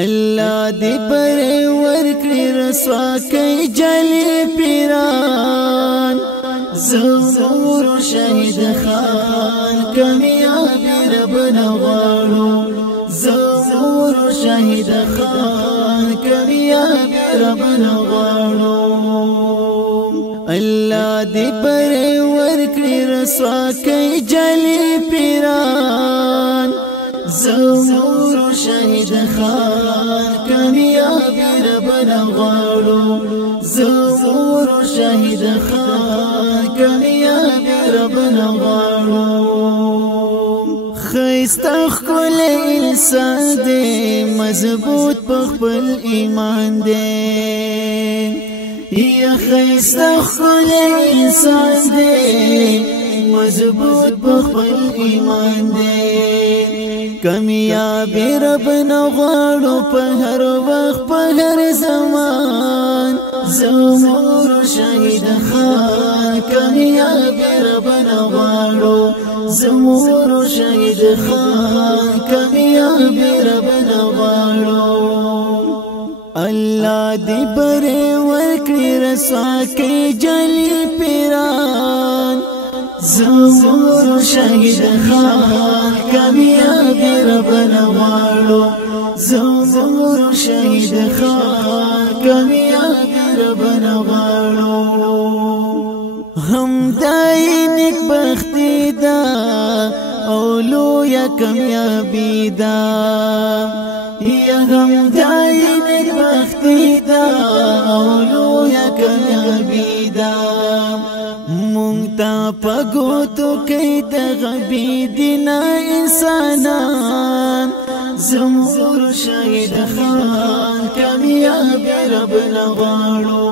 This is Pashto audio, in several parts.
الله دې پر ورکړي رسوا کوي جلي پیران زمور شهید خان کامیاب رب نغواړو زمور شهید خان کامیاب رب نغواړو الله دې پر ورکړي رسوا کوي جلي پیران زمور شهید خان کامیاب رب نغواړو زمور شهید خان کامیاب رب نغواړو خیسته خپل انسان دې مضبوط په خپل ایمان دې یا خیسته خپل انسان دې مضبوط په خپل ایمان دې کامیاب رب نغواړو په هر وخت په هر زمان زمور شهید خان کامیاب رب نغواړو زمور شهید خان کامیاب رب نغواړو الله دې پر ورکړي رسوا کوي جلي پیران زمور شهید خان کامیاب رب نغواړو زمور شهید خان کامیاب رب نغواړو هم دای نیک بختی دا اولو یا کامیابی دا یا هم دای نیک بختی دا اولو یا کامیابی دا مونتا پگوتو کئی تغبی دینا انسانان زمور شهید خان کامیاب رب نغواړو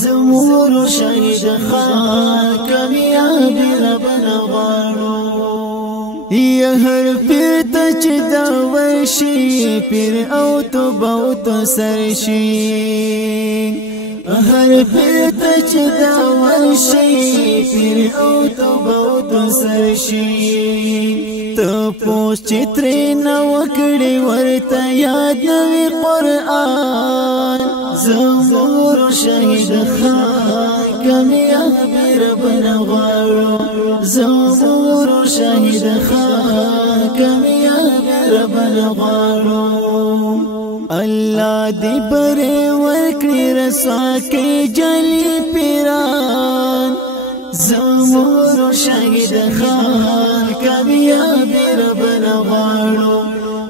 زمور شهید خان کامیاب رب نغواړو یا هر پیر ته چې دا ورشي پیر او توبه او تو سرشي هر پیر ته چې دا ورشي پیر او توبه او تو سرشي ته پوس چې ترې نه وکړې ورته یاد نوي قرآن زمور شهید خان کامیاب رب نغواړو زمور شهید خان کامیاب رب نغواړو الله دې پر ورکړي رسوا کوي جلي پیران زمور شهید خان کامیاب رب نغواړو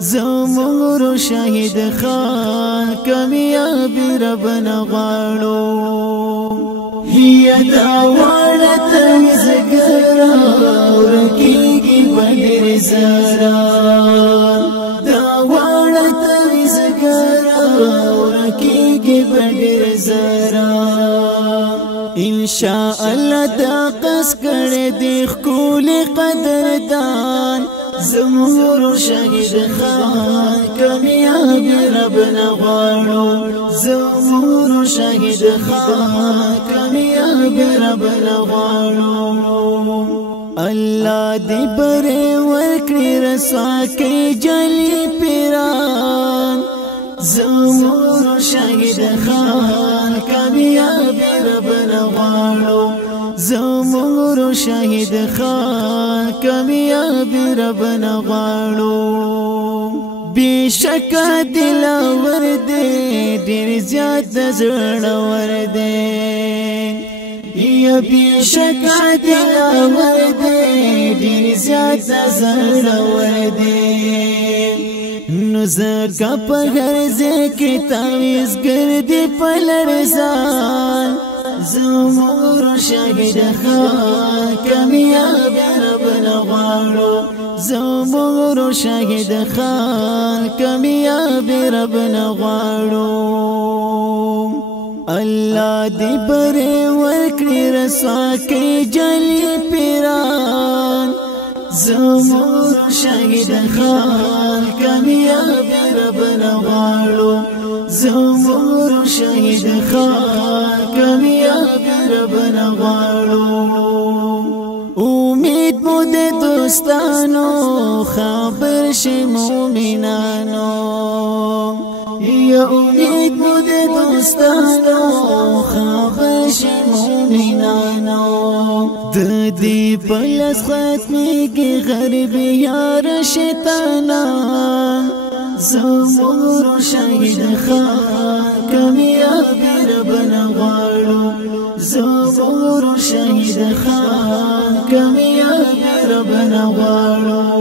زمور شهید خان کامیاب رب نغواړو هي دا وړت زګرا ورکیږي بدر زرا دا وړت زګرا ورکیږي بدر زرا ان شاء الله دا قص کړه دی خپل قدردان زمور شهید خان کامیاب رب نغواړو زمور شهید خان کامیاب رب نغواړو الله دې پر ورکړي رسوا کوي جلي پیران زمور شهید خان کامیاب رب نغواړو زمور شهید خان کامیاب رب نغواړو بشک دلاور دې ډېر زیات زړور دې یا بشک دلاور دې ډېر زیات زړور دې نو زکه په هر ځای کې تعویذ ګرځي په لړزان زمور شهید خان کامیاب رب نغواړو زمور شهید خان کامیاب رب نغواړو الله دې پر ورکړي رسوا کوي جلي پیران زمور شهید خان کامیاب رب نغواړو زمور شهید خان کامیاب رب نغواړو امید مو د دوستانو خبر شي مومنانو یا امید مو د دوستانو خاموش مومنانو د دې پلس ختمېږي غربي یار شیطانان زمور شهید خان کامیابی ربنا غواړو زمور شهید خان کامیابی ربنا غواړو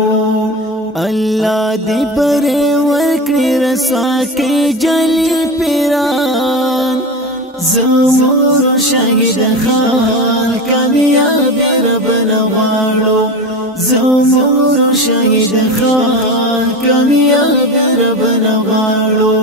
الله دې پرې ورکړي رسوا کې جلی پیران زمور شهید خان کامیابی ربنا غواړو زمور شهید خان کامیابی ربنا غواړو